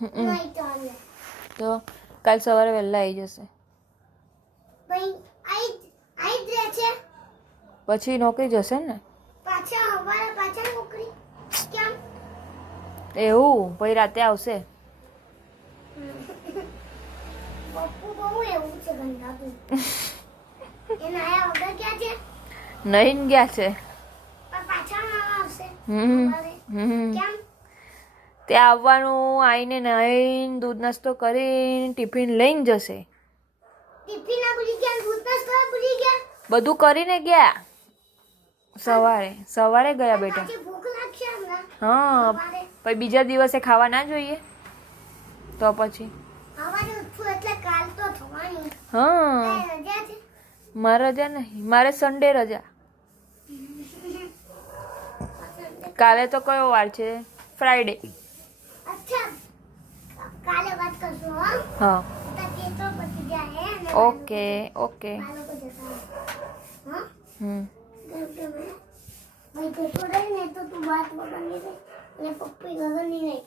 નહીં ચાલે. તો કાલ સવારે વહેલા આવી જશે. ભાઈ આઈ જ રહે છે. પછી નોકરી જશે ને. પાછા હવારે પાછા નોકરી કેમ? એવું પછી રાતે આવશે. પપ્પુ બહુ એવું છે ગંધાતું. એના આયા વગર ક્યાં છે? નહીં ગયા છે. પણ પાછા ના આવશે. હમ હવારે. હમ કેમ? તે આવવાનું, આવીને નાહીને દૂધ નાસ્તો કરીને ટિફિન લઈને જશે. ટિફિન ના ભૂલી ગયા, દૂધ નાસ્તો ભૂલી ગયા. બધું કરીને ગયા સવારે ગયા બેટા. પાછી ભૂખ લાગશે હમણાં. હા સવારે. પછી બીજા દિવસે ખાવા ના જોઈએ તો પછી. સવારે ઉઠું એટલે કાલ તો થવાની. હા કાંઈ રજા છે? મારે રજા નહીં, મારે સન્ડે રજા. કાલે તો કયો વાર છે? ફ્રાઈડે. અચ્છા કાલે વાત કરશું હા. હા તો કેટલો પતી જાય હે ને? Okay okay. આ લોકો જતા રહે. હા હમ કેમ કે મેં ભાઈ પેટો રહી ને તો તું વાત વગરની રહી અને પપ્પી વગરની રહી.